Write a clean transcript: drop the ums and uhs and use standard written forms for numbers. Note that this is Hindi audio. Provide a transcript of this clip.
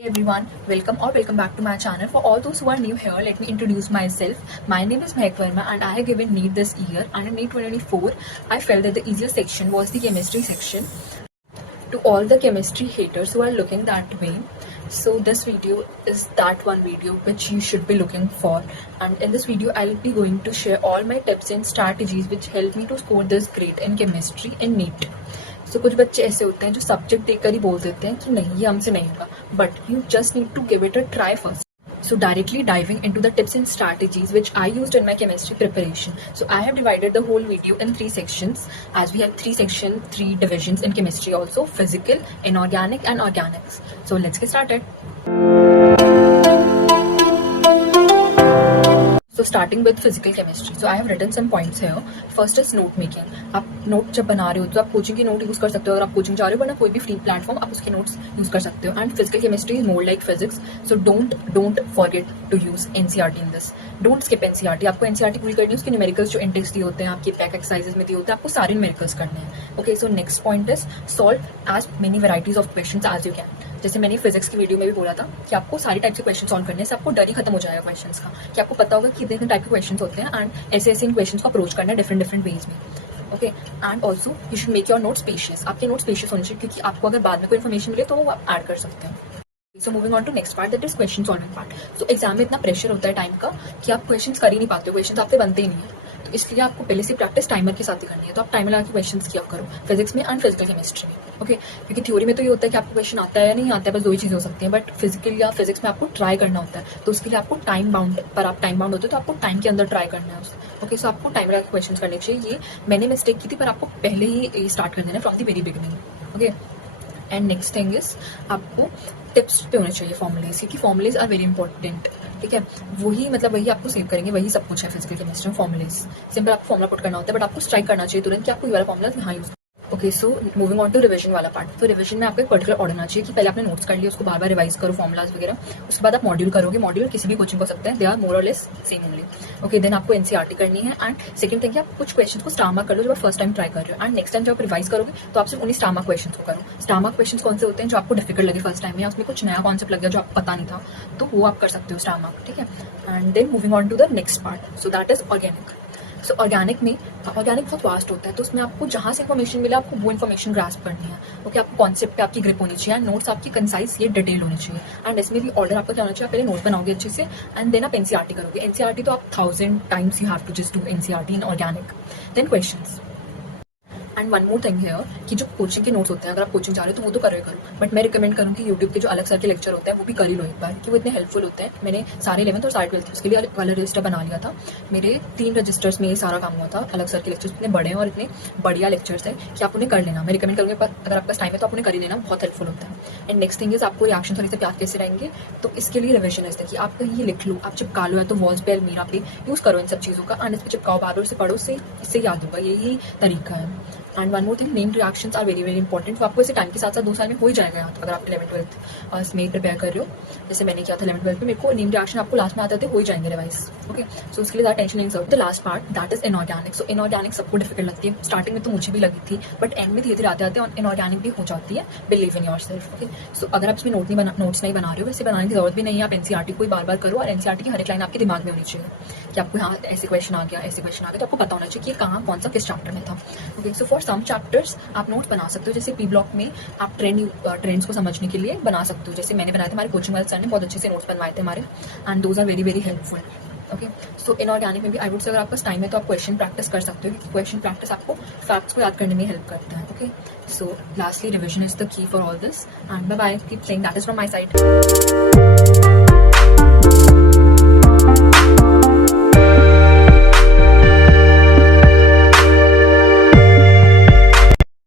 Everyone, welcome back to my channel. For all those who are new here, let me introduce myself. My name is Mehak Verma and I have given NEET this year, and in NEET 2024 I felt that the easiest section was the chemistry section. To all the chemistry haters who are looking that way, so this video is that one video which you should be looking for, and in this video I'll be going to share all my tips and strategies which helped me to score this grade in chemistry in NEET. So कुछ बच्चे ऐसे होते हैं जो सब्जेक्ट देखकर ही बोल देते हैं कि नहीं ये हमसे नहीं होगा, but you just need to give it a try first. So directly diving into the tips and strategies which I used in my chemistry preparation. So I have divided the whole video in 3 sections, as we have 3 divisions in chemistry also: physical, inorganic and organics. So let's get started. So starting with physical chemistry, so I have written some points here. First is note making. आप नोट जब बना रहे हो तो आप कोचिंग की नोट यूज़ कर सकते हो. अगर आप कोचिंग जा रहे हो, वरना कोई भी फ्री प्लेटफॉर्म आप उसके नोट्स यूज़ कर सकते हो. And physical chemistry is more like physics, so don't forget to use NCERT in this. Don't skip NCERT. आपको एनसीईआरटी पूरी करनी है. उसके न्यूमेरिकल्स जो इंडेक्स दिए होते हैं, आपके पैक एक्सरसाइजेस में दिए होते हैं, आपको सारे न्यूमेरिकल्स करने हैं. Okay, so next point is solve as many varieties of questions as you can. जैसे मैंने फिजिक्स की वीडियो में भी बोला था कि आपको सारी टाइप के क्वेश्चन सॉल्व करने से आपको डर ही खत्म हो जाएगा क्वेश्चंस का, कि आपको पता होगा कि कितने टाइप के क्वेश्चंस होते हैं एंड ऐसे इन क्वेश्चंस को अप्रोच करना है डिफरेंट वेज में. Okay, and also you should make your notes spacious. आपके नोट्स स्पेशियस होने चाहिए, क्योंकि आपको अगर बाद में कोई इन्फॉर्मेशन मिले तो वो आप ऐड कर सकते हैं. So moving on to next part, that is question solving part. So exam में इतना प्रेशर होता है टाइम का कि आप क्वेश्चन कर ही नहीं पाते हो, क्वेश्चन आपसे बनते ही नहीं है. तो इसलिए आपको पहले से प्रैक्टिस टाइमर के साथ ही करनी है. तो आप टाइमर लगा के क्वेश्चन किया करो फिजिक्स में एंड फिजिकल केमिस्ट्री में. ओके, क्योंकि थ्योरी में तो ये होता है कि आपको क्वेश्चन आता है या नहीं आता है, बस 2 ही चीज़ें हो सकती हैं. बट फिजिकल या फिजिक्स में आपको ट्राई करना होता है, तो उसके लिए आपको टाइम बाउंड पर आप टाइम बाउंड होते हो, तो आपको टाइम के अंदर ट्राई करना है. ओके, सो आपको टाइम लगा के क्वेश्चन करने चाहिए. ये मैंने मिस्टेक की थी, पर आपको पहले ही स्टार्ट कर देना है from the very beginning. Okay, and next thing is आपको टिप्स पे होने चाहिए फॉर्मुलेज, क्योंकि फॉर्मुलेज आर वेरी इंपॉर्टेंट. ठीक है, वही आपको सेव करेंगे, वही सब कुछ है फिजिकल केमिस्ट्री में. फॉर्मुलेज सिंपल आपको फॉर्मुला पुट करना होता है, बट आपको स्ट्राइक करना चाहिए तुरंत कि आपको ये वाला फॉर्मुला यहाँ use. Okay, so moving on to revision वाला पार्ट. तो रिविजन में आपको एक पर्टिकुलर ऑर्डर होना चाहिए कि पहले आपने नोट्स कर लिए, उसको बार बार रिवाइज करो फॉर्मुलाज वगैरह. उसके बाद आप मॉड्यूल करोगे. मॉड्यूल किसी भी कोचिंग को सकते हैं, दे are more or less same only. Okay, then आपको एनसीईआरटी करनी है. एंड सेकंड थिंग, आप कुछ क्वेश्चन को स्टार मार्क कर लो जब आप फर्स्ट टाइम ट्राई कर रहे हो. एंड नेक्स्ट टाइम जब आप रिवाइज करोगे तो आप सिर्फ उन्हीं स्टार मार्क क्वेश्चन को करो. स्टार मार्क क्वेश्चन कौन से होते हैं? जो आपको डिफिकल्ट लगे फर्स्ट टाइम में, या उसमें कुछ नया कॉन्सेप्ट लग गया जो आपको पता नहीं था, तो वो आप कर सकते हो स्टार मार्क. ठीक है, and then moving on to the next part, so that is organic. So organic बहुत वास्ट होता है, तो उसमें आपको जहाँ से इन्फॉर्मेशन मिला आपको वो इन्फॉर्मेशन ग्रास्प करनी है. ओके, आपको कॉन्सेप्ट पे आपकी ग्रिप होनी चाहिए, एंड नोट्स आपकी कंसाइज ये डिटेल होनी चाहिए. एंड इसमें भी ऑर्डर आपका क्या होना चाहिए? आप पहले नोट बनाओगे अच्छे से, एंड देन आप एनसीईआरटी करोगे. एनसीईआरटी तो आप 1000 times you have to just do NCERT in organic. Then questions. And one more thing है कि जो कोचिंग के नोट्स होते हैं, अगर आप कोचिंग जा रहे हो तो वो तो करो ही करो, बट मैं रिकमेंड करूँगी यूट्यूब के जो अलग सर के लेक्चर होते हैं वो भी कर ही लो एक बार, कि वो इतने हेल्पफुल होते हैं. मैंने सारे 11th और सारे 12th उसके लिए अलग वाला रजिस्टर बना लिया था. मेरे 3 रजिस्टर्स में ये सारा काम हुआ था. अलग सर के लेक्चर्स इतने बड़े हैं और इतने बढ़िया लेक्चर्स हैं कि आप उन्हें कर लेना. मैं रिकमेंड करूँगी, अगर आपका टाइम है तो आप उन्हें कर ही लेना, बहुत हेल्पफुल होता है. एंड नेक्स्ट थिंग इज आपको रिएक्शन थोड़ी से याद कैसे रहेंगे, तो इसके लिए रिविजन है कि आप कहीं ये लिख लो, आप चिपका लो, या तो वॉल्स पे अलमीरा पे यूज़ करो इन सब चीज़ों का, एंड इस पर चिपकाओ, बार बार से पढ़ो, इससे याद होगा. यही तरीका है. And one more thing, name reactions are very important. तो आपको इसे टाइम के साथ साथ 2 साल में हो ही जाएगा यहाँ. तो अगर आप 11th-12th में प्रिपेयर कर रहे हो, जैसे मैंने किया था 11th-12th में, मेरे को नेम रिएक्शन आपको लास्ट में आते थे, हो ही जाएंगे रिवाइज. ओके, सो उसके लिए ज़्यादा टेंशन नहीं. The last part that is inorganic. So inorganic सबको डिफिकल्ट लगती है. स्टार्टिंग में तो मुझे भी लगी थी, बट एंड में धीरे धीरे आते आते इनऑर्गेनिक भी हो जाती है. Believe in yourself. Okay, so अगर आप इसमें नोट्स नहीं बना रहे हो, वैसे बनाने की जरूरत भी नहीं है. आप एनसीईआरटी को बार बार करो, और एनसीईआरटी की हर एक लाइन आपके दिमाग में होनी चाहिए कि आपको यहाँ ऐसे क्वेश्चन आ गया, तो आपको पता होना चाहिए कि कहाँ कौन सा किस चैप्टर में था. Okay, so for some chapters आप नोट्स बना सकते हो. जैसे पी ब्लॉक में आप ट्रेंड्स को समझने के लिए बना सकते हो. जैसे मैंने बनाया था, हमारे कोचिंग वाले सर ने बहुत अच्छे से नोट्स बनवाए थे हमारे, and those are very very helpful. Okay, so inorganic में भी आई वुड से अगर आपका टाइम है तो आप क्वेश्चन प्रैक्टिस कर सकते हो, क्योंकि क्वेश्चन प्रैक्टिस आपको फैक्ट्स को याद करने में हेल्प करता है. Okay, so lastly revision is the key for all this, and bye bye. Keep saying that is from my side.